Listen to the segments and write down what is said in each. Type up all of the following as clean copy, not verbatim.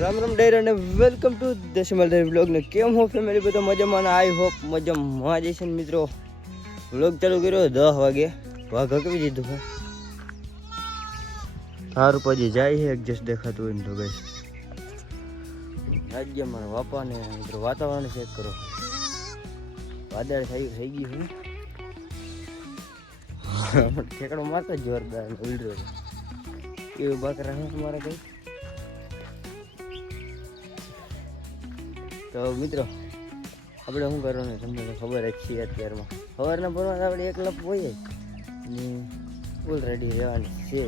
રામ રામ ડાયર અને welcome to દેશમાલ ડાયર vlog ને કેમ હો ફેમિલી બધા મજામાં આઈ હોપ મજામાં જ છે મિત્રો. વ્લોગ ચાલુ કર્યો 10 વાગે વાઘ હકવી દીધું છે. સારું પછી જાય છે એડજસ્ટ દેખાતું હોય ને તો ગાઈસ રાજ્ય મારા બાપા ને મિત્રો વાતાવરણ ચેક કરો. વાદળ થઈ ગયું છે ઠેકડો મારતો જોરદાર ઉલરો એવું બકરા છે તમારા કઈ. તો મિત્રો આપણે શું કરવાનું તમને તો ખબર જ છે. અત્યારમાં સવારના ભરવા આપણે એક લપ હોય ને ઓલરેડી રહેવાની છે જ.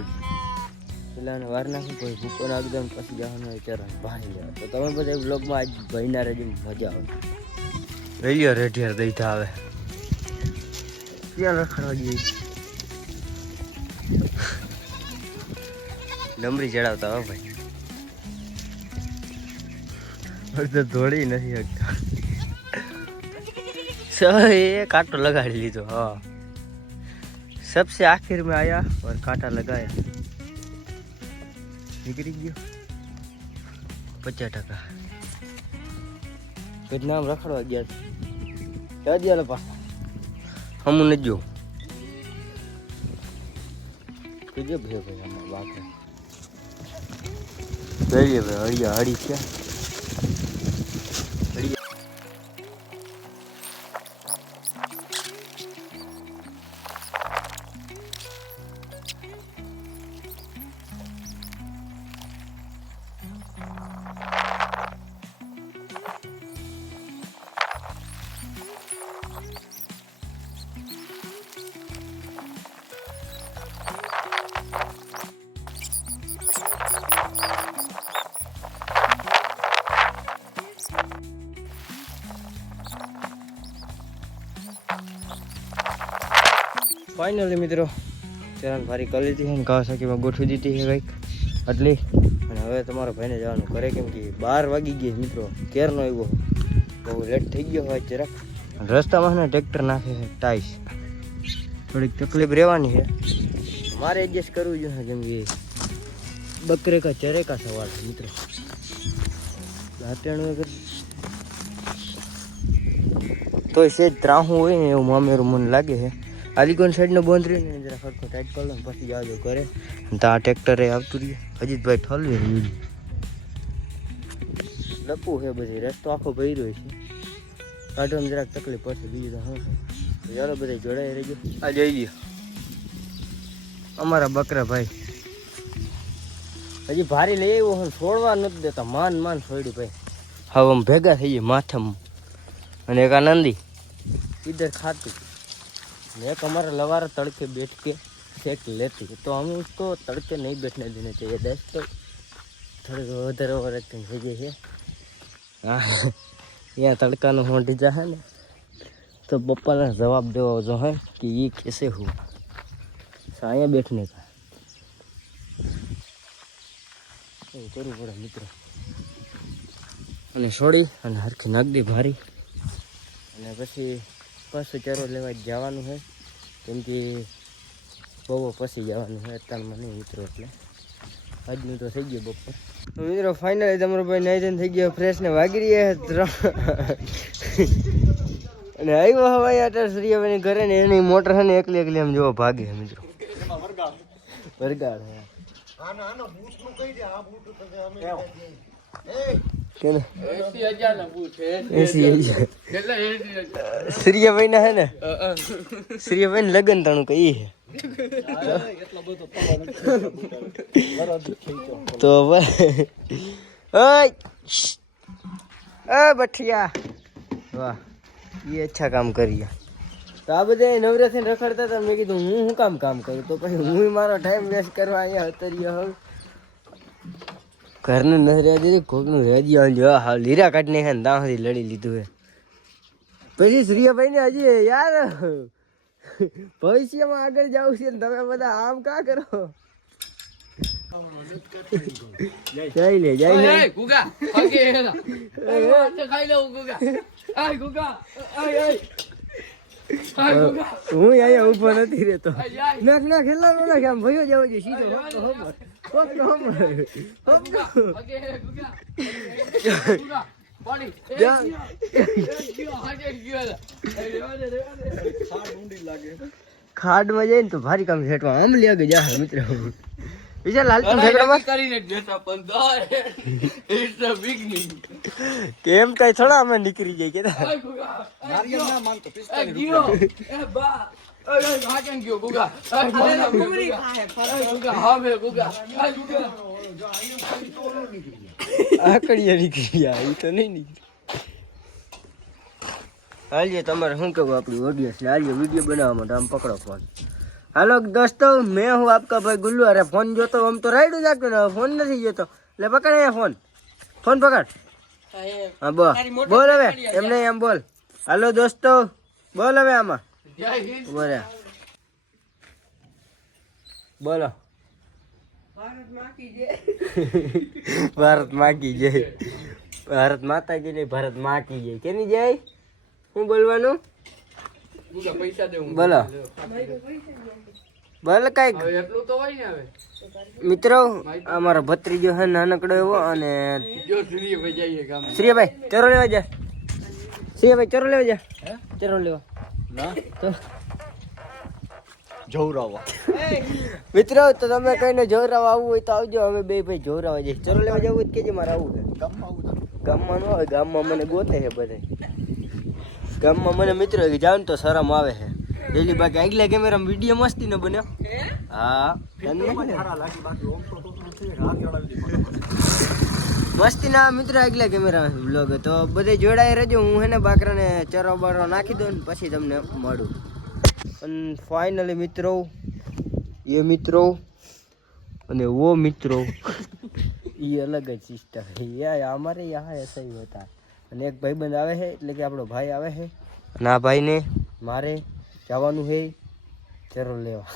પેલાને વાર નાખું પછી ભૂકો નાખી દઉં પછી જવાનું વિચારવાનું બહાર જવા. તો તમે બધા બ્લોગમાં આજ ભાઈના રેડી મજા આવે. રેલિયો રેઢિયાર દઈતા આવે ક્યાં રખડવા જઈએ ડમરી ચડાવતા હો ભાઈ. તો દોડી નથી શકતા. ये कांटो लगाड़ी लीधो. हाँ सबसे आखिर में आया और कांटा लगाया. निकली गयो 50%. कुछ नाम रखड़वा गया क्या दिया लपा हम न जो तुझे भे भाई हम बाप है चलिए भाई हड़िया हड़ी क्या फाइनली मित्रों चरण भारी कर ली थी कावासाकी में गोठवी दीधी है કંઈક આટલી. અને હવે તમારા ભાઈને જવાનું કરે કેમ કે 12 વાગી ગઈ મિત્રો. કેરનો આવ્યો બહુ લેટ થઈ ગયો હોય જરાક. રસ્તામાં ને ટ્રેક્ટર નાખે છે ટાઈસ થોડીક તકલીફ રહેવાની છે. મારે એડજસ્ટ કરવું જોઈએ કેમ કે બકરે કા ચરે કા સવાલ છે મિત્રો. દાંતણ વગર તો સેજ ત્રાહું હોય ને એવું મામેરું મને લાગે છે. આલીકોન સાઈડનો બંધ રહીને જરા સરખો ટાઈટ કરી લો ને પછી જાજો કરે. ત્યાં ટ્રેક્ટરે આવતું રહ્યું અજીતભાઈ ઠલવી રહ્યું લપું છે બધી. રસ્તો આખો ભર્યો છે કાઢવામાં જરાક તકલીફ પડશે બીજું તો શું છે. ચાલો બધા જોડાઈ રહેજો. આ જઈ ગયો અમારા બકરા ભાઈ હજી ભારી લઈ આવ્યો હું છોડવા નથી દેતા. માન છોડ્યું ભાઈ. હવે આમ ભેગા થઈ જાય માથામાં. અને એક આનંદી इधर खाती एक हमारा लवारा तड़के बैठ के सेक लेती तो हमें उसको तड़के नहीं बैठने देने चाहिए. दस तो थोड़े उधर ओवर एक्टिंग हो गई है. यहाँ तड़का न होटी जा है ना तो पप्पा ने जवाब देवा जो है कि ये कैसे हुआ साया बैठने का करूँ पड़े मित्र. અને છોડી અને હરખી નાગદી ભારી અને પછી પાછું ચારો લેવા જવાનું છે કેમ કે બહુ પછી જવાનું છે અત્યારમાં નહીં મિત્રો. એટલે આજનું તો થઈ ગયું બપોર. તો મિત્રો ફાઇનલી તમારો ભાઈ નાઈજન થઈ ગયો ફ્રેશ ને વાગી રહ્યા 3 અને આવ્યો હવાઈ આટા સૂર્યભાઈ ઘરે ને એની મોટર છે ને એકલી એમ જોવો ભાગે મિત્રો. વરગાડ સૂર્યભાઈ ના હે ને સૂર્યભાઈ ને લગન તાણું કઈ હે તો બઠિયા વાહ ये अच्छा काम करिया. તો આ બધા નવરાથી રખડતા હતા. મેં કીધું હું શું કામ કરું તો પછી હું મારો ટાઈમ વેસ્ટ કરવા અહીંયા ઉતર્યો હોઉં. ઘરનું નથી રહેવા દીધું કોકનું રહેવા હા લીરા કાઢને છે ને ત્યાં સુધી લડી લીધું હે. પછી સૂર્યભાઈ ને હજી યાર ભવિષ્યમાં આગળ જાવ છે ને તમે બધા આમ કા કરો. જઈ લે ગુગા ખાઈ લઉં ગુગા હું અહીંયા ઉભો નથી રહેતો. ના ખેલા આમ ભયો જાવ છે સીધો ખાડ માં જાય ને તો ભારી કામ હેઠવા આમ લાગે જા મિત્ર વિચાર લાલચન ઝઘડામાં કરીને દેતા પણ કેમ કઈ થોડા અમે નીકળી જાય કે નારિયેળ ના માંગતો 45 આકડિયા નીકળી ગયા એ તો નહીં નીકળી હાલીએ તમારે શું કહું આપણી ઓડિયન્સ ને હાલીએ વિડીયો બનાવવા માટે આમ પકડો ફોન હાલો દોસ્તો મેં હું આપકા ભાઈ ગુલ્લુ અરે ફોન જોતો આમ તો રાઈડ જ આપતો ને ફોન નથી જોતો એટલે પકડ અહીંયા ફોન પકડ હા બોલ હવે એમને એમ બોલ હાલો દોસ્તો બોલ હવે આમાં બોલે બોલો ભારત માકી જય ભારત માતા કી નહીં ભારત માકી જય કેની જય શું બોલવાનું બોલો બોલો કઈક મિત્રો અમારો ભત્રીજો છે નાનકડો એવો અને શ્રીભાઈ ચરો લેવા જા શ્રીભાઈ ચરો લેવા જા ચરો લેવા તો જોરાવા મિત્રો તો તમે કઈને જોરાવા આવવું હોય તો આવજો અમે બે ભાઈ જોરાવા જઈએ ચરો લેવા જવું હોય તો કેજે મારે આવવું છે ગામમાં ન આવે ગામમાં મને ગોતે છે બધા ગામમાં મને મિત્રો જાવ ને તો શરમ આવે છે ડેલી બાકી આગલા કેમેરામાં વિડીયો મસ્તી ન બન્યો હા મસ્તી ના મિત્ર આગલા કેમેરામાં બ્લોગ તો બધે જોડાઈ રહેજો હું હે ને બાકરાને ચરો બારો નાખી દઉં ને પછી તમને મળું અને ફાઇનલી મિત્રો ये મિત્રો અને वो મિત્રો ये अलग જ સિસ્ટમ है ये हमारे यहाँ ऐसा ही होता है અને એક ભાઈબંધ આવે છે એટલે કે આપણો ભાઈ આવે છે અને આ ભાઈને મારે જવાનું છે ચરો લેવા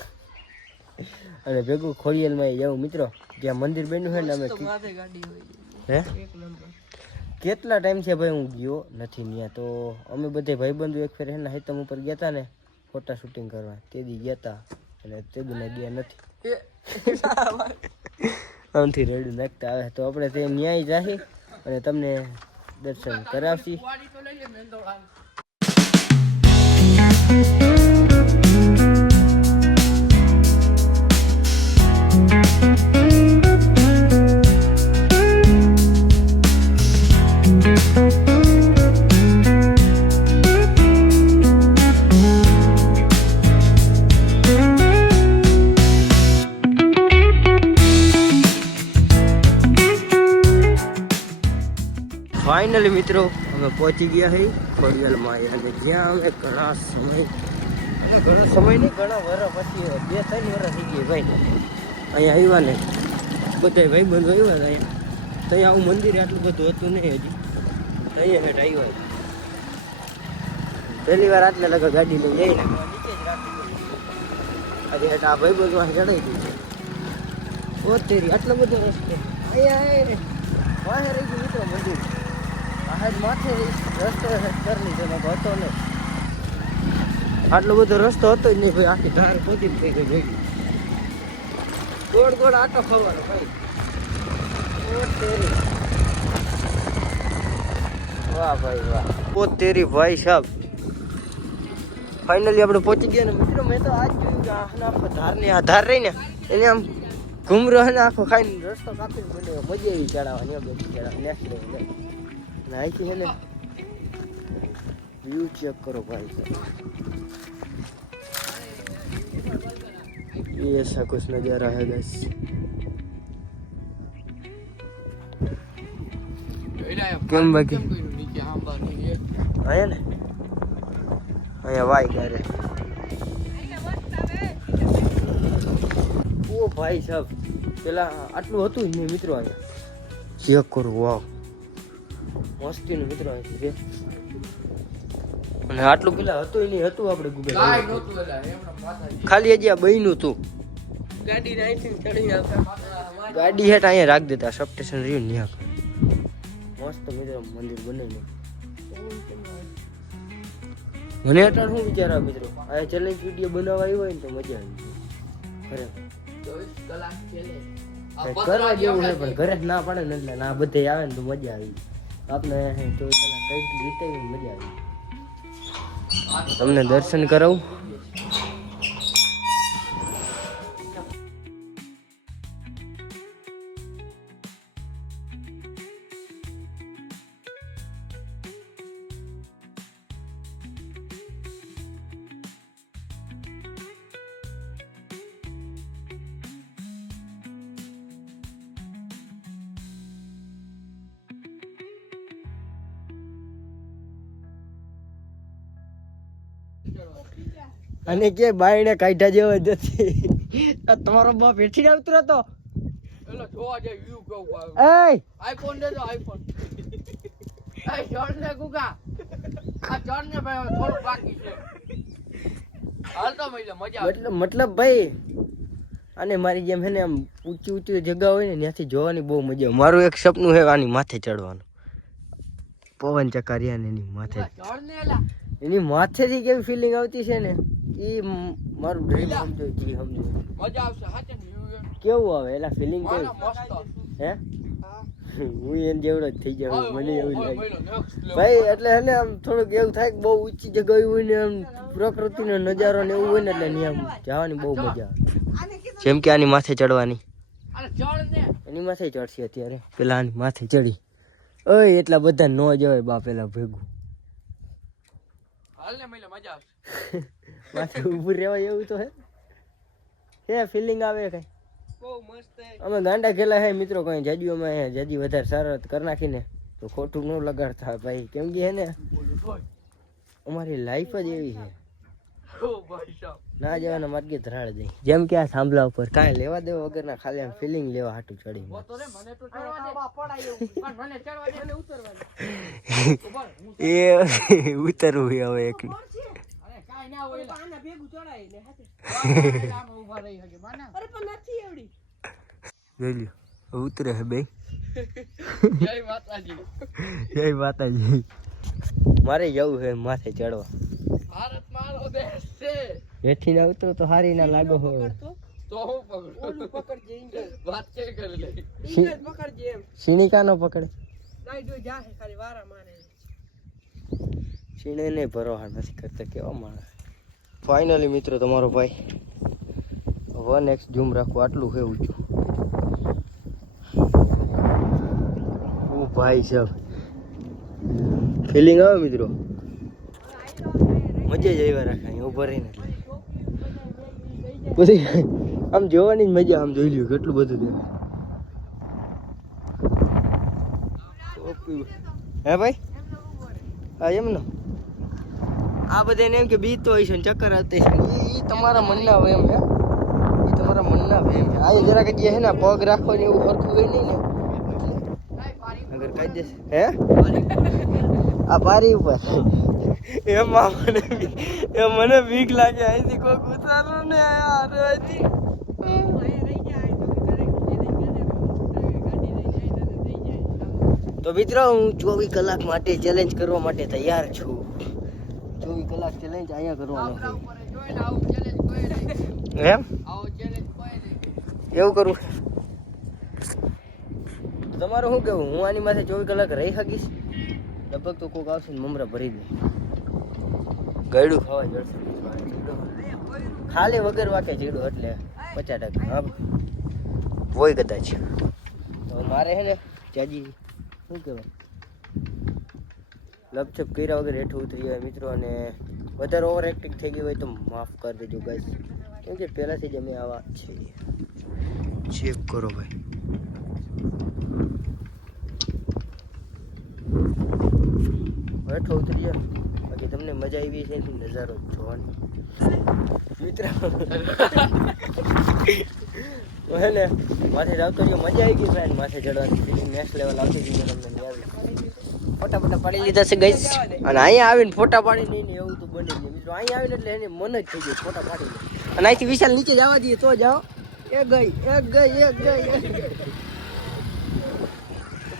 અને ભેગું ખોડિયાલમાં જવું મિત્રો ત્યાં મંદિર બન્યું છે ને અમે હે કેટલા ટાઈમ છે ભાઈ હું ગયો નથી ત્યાં તો અમે બધે ભાઈબંધો એક ફેર એના હેતમ ઉપર ગયા હતા ને ફોટા શૂટિંગ કરવા તે દી ગયા હતા અને તે દીને ગયા નથી આમથી રેડું નાખતા આવે તો આપણે તે ન્યાય જાહી અને તમને દર્શન કરાવશી ફાઇનલી મિત્રો અમે પહોંચી ગયા છીએ ખોડિયાલમાં અને જ્યાં અમે ઘણા સમય નહીં ઘણા વર્ષ પછી 2-3 વર્ષ થઈ ગયા ભાઈ અહીંયા આવ્યા ને બધા ભાઈ બંધો આવ્યા હતા અહીંયા તો અહીંયા આવું મંદિર આટલું બધું હતું નહીં હજી અહીંયા હેઠ આવ્યા પહેલી વાર આટલા લગા ગાડી લઈ જઈને નીચે જ રાખી આજે હેઠ આ ભાઈ બધું ચડાવી દીધું ઓતેરી આટલો બધો રસ્તો અહીંયા વાહે રહી ગયું મિત્રો મંદિર આજ માથે રસ્તો કરી લીધો હતો ને આટલો બધો રસ્તો હતો જ નહીં ભાઈ આખી ધાર પહોંચી થઈ ગઈ ભેગી ગોળ આટો ફરવાનો ભાઈ વાહ ભાઈ વાહ તેરી ભાઈ સાહેબ ફાઇનલી આપણે પહોંચી ગયા ને મિત્રો મેં તો આજ જોયું કે આખો ધારની આ ધાર રહી ને એને આમ ઘૂમરો ને આખો ખાઈને રસ્તો કાપીને બન્યો મજા આવી ચડાવવાની બધી ચડાવ નેક્સ્ટ લેવલ નાખી છે ને વ્યૂ ચેક કરો ભાઈ ये ऐसा कुछ नजारा है गाइस કેમ બાકી આયા ને અહીંયા વાય કરે ઓ ભાઈ સાહેબ પેલા આટલું હતું જ નહીં મિત્રો અહીંયા ચેક કરો વાવ મસ્તીનું મિત્રો છે અને આટલું પેલા હતું નહીં હતું આપણે ગૂગલ ખાલી હજી આ બન્યું હતું ગાડી હેઠ અહીંયા રાખ દેતા સબ સ્ટેશન રહ્યું ને મસ્ત મિત્રો મંદિર બને ને મને અટાણ શું વિચાર આવે મિત્રો આ ચેલેન્જ વિડીયો બનાવવા આવ્યો હોય ને તો મજા આવી ખરે 24 કલાક કરવા જેવું છે પણ ઘરે જ ના પડે ને એટલે ના બધે આવે ને તો મજા આવી આપણે 24 કલાક કઈ રીતે મજા આવી તમને દર્શન કરાવું અને કે બાયણે કાઢ્યા જેવો જ નથી તમારો બાપ હેઠી આવતો હતો એલો જોવા જે વ્યૂ કહું એ આઈફોન દેજો આઈફોન એ જોડ ને ગુગા આ જોડ ને ભાઈ થોડું બાકી છે હાલ તો મજા આવે મતલબ ભાઈ અને મારી જેમ હે ને આમ ઊંચી ઊંચી જગ્યા હોય ને ત્યાંથી જોવાની બહુ મજા આવે મારું એક સપનું છે આની માથે ચડવાનું પવન ચકારિયા એની માથે જોડ ને એલા એની માથેથી કેવી ફિલિંગ આવતી છે ને એ મારું ડ્રીમ સમજો જી સમજો મજા આવશે હાચે ને વ્યૂ કેવું આવે એલા ફિલિંગ કેવું મસ્ત હે હું એને જેવડો જ થઈ જાવ મને એવું લાગે next level. ભાઈ એટલે હે ને આમ થોડુંક એવું થાય કે બહુ ઊંચી જગ્યા હોય ને આમ પ્રકૃતિનો નજારો ને એવું હોય ને એટલે એની આમ જવાની બહુ મજા આવે જેમ કે આની માથે ચડવાની અરે જોડ ને એની માથે ચડશે અત્યારે પેલા આની માથે ચડી ઓય એટલા બધા ન જવાય બા પેલા ભેગું હાલ ને મજા આવશે માથે ઊભું રહેવાય એવું તો હે ફિલિંગ આવે કઈ બહુ મસ્ત હે અમે ગાંડા ખેલા હે મિત્રો કઈ જાજી અમે જાજી વધારે સારત કરી નાખીને તો ખોટું ન લગાડતા ભાઈ કેમ કે હે ને અમારી લાઈફ જ એવી છે ઓ ભાઈ સાહેબ ના જવાના માર્ગે ધરાળ દઈ જેમ કે આ થાંભલા ઉપર કાંઈ લેવા દેવા વગરના ખાલી આમ ફિલિંગ લેવા હાટું ચડી તો રે મને તો ચડવા દે પડાય એવું પણ મને ચડવા દે એટલે ઉતરવા દે એ ઉતરવું હવે એક અરે કાઈ ના હોય આના ભેગું ચડાય લે હાથે આમ ઊભા રહી હકે માના અરે પણ નથી એવડી જોઈ લ્યો ઉતરે હે બે જય માતાજી જય માતાજી મારે જવું છે માથે ચડવા ભારત મારો દેશ છે હેઠી ના ઉતરો તો હારી ના લાગો હોય તો હું પકડ ઓલું પકડજે ઇંગલ વાત કે કરી લે ઇંગલ પકડજે એમ સિનિકા નો પકડે નાઈ જો જા હે ખાલી વારા મારે સિને ને ભરોહા નથી કરતા કેવા માણસ ફાઇનલી મિત્રો તમારો ભાઈ 1x ઝૂમ રાખો આટલું છે ઊંચું ઓ ભાઈ સાહેબ ફિલિંગ આવે મિત્રો મજા જ આવ્યા રાખે અહીંયા ઉભા રહીને પછી આમ જોવાની જ મજા આમ જોઈ લ્યો કેટલું બધું હે ભાઈ હા એમનો આ બધાને એમ કે બીતો હોય છે ને ચક્કર આવતી છે એ તમારા મનના હોય એમ હે એ તમારા મનના હોય એમ આ જરાક જે હે ને પગ રાખવાની એવું સરખું હોય નહીં ને અગર કઈ દેશે હે આ બારી ઉપર એમાં મને બીક લાગે અહીંથી કોઈક ઉતારો ને અહીંથી તો મિત્રો હું 24 કલાક માટે ચેલેન્જ કરવા માટે તૈયાર છું 24 કલાક ચેલેન્જ અહીંયા કરવાનો છે એમ એવું કરું તમારું શું કેવું હું આની માથે 24 કલાક રહી શકીશ લગભગ તો કોક આવશે ને મમરા ભરી દે ગયડું ખાવા જડશે ખાલી વગર વાકે ચીડું એટલે 50% હા હોય કદાચ તો મારે હે ને જાજી શું કહેવાય લપછપ કર્યા વગર હેઠું ઉતરી જાય મિત્રો અને વધારે ઓવર એક્ટિંગ થઈ ગઈ હોય તો માફ કરી દેજો ગાઈસ કેમ કે પહેલાંથી જ અમે આવા છીએ ચેક કરો ભાઈ હેઠો ઉતરી જાય બાકી તમને મજા આવી છે એથી નજારો જોવાની મિત્ર તો હે ને માથે આવતો રહ્યો મજા આવી ગઈ ફ્રેન્ડ માથે ચડવાની ફિલિંગ નેક્સ્ટ લેવલ આવતી ગઈ તમને ફોટા પાડી લીધા છે ગઈસ અને અહીંયા આવીને ફોટા પાડી નહીં ને એવું તો બને નહીં મિત્રો અહીંયા આવીને એટલે એને મન જ થઈ ગયું ફોટા પાડી અને અહીંથી વિશાલ નીચે જવા દઈએ તો જાઓ એ ગઈ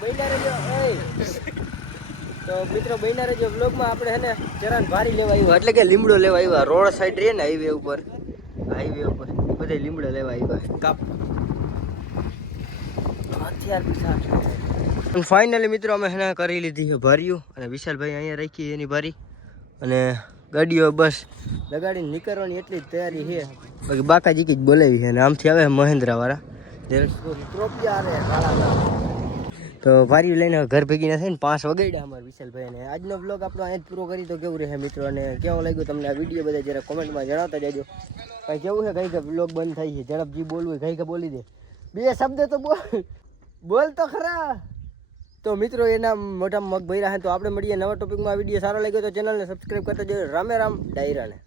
બન્યા રહેજો તો મિત્રો બન્યા રહેજો બ્લોગમાં આપણે હે ને ચરાન ભારી લેવા આવ્યા એટલે કે લીમડો લેવા આવ્યા રોડ સાઈડ રહે ને હાઈવે ઉપર બધે લીમડો લેવા આવ્યા કાપ હથિયાર બી સાચું અને ફાઇનલી મિત્રો અમે હેને કરી લીધી છે ભર્યું અને વિશાલભાઈ અહીંયા રાખી એની ભરી અને ગાડીઓ બસ લગાડીને નીકળવાની એટલી જ તૈયારી છે બાકી બાકાજી જ બોલાવી છે અને આમથી આવે મહેન્દ્રાવાળા તો ભારી લઈને ઘર ભેગી ના થઈને 5 વાગ્યા અમારે વિશાલભાઈ ને આજનો બ્લોગ આપણો અહીં જ પૂરો કરી તો કેવું રહે મિત્રો અને કેવો લાગ્યો તમને આ વિડીયો બધા જરા કોમેન્ટમાં જણાવતા જજો કાંઈ કેવું છે કઈ કે બ્લોગ બંધ થઈ છે ઝડપથી બોલવું કઈ કે બોલી દે બે શબ્દ તો બોલ તો ખરા તો મિત્રો એના મોટા મગ ભર્યા છે તો આપણે મળીએ નવા ટોપિકમાં વિડીયો સારો લાગ્યો તો ચેનલને સબસ્ક્રાઈબ કરતા જજો રામે રામ ડાયરાને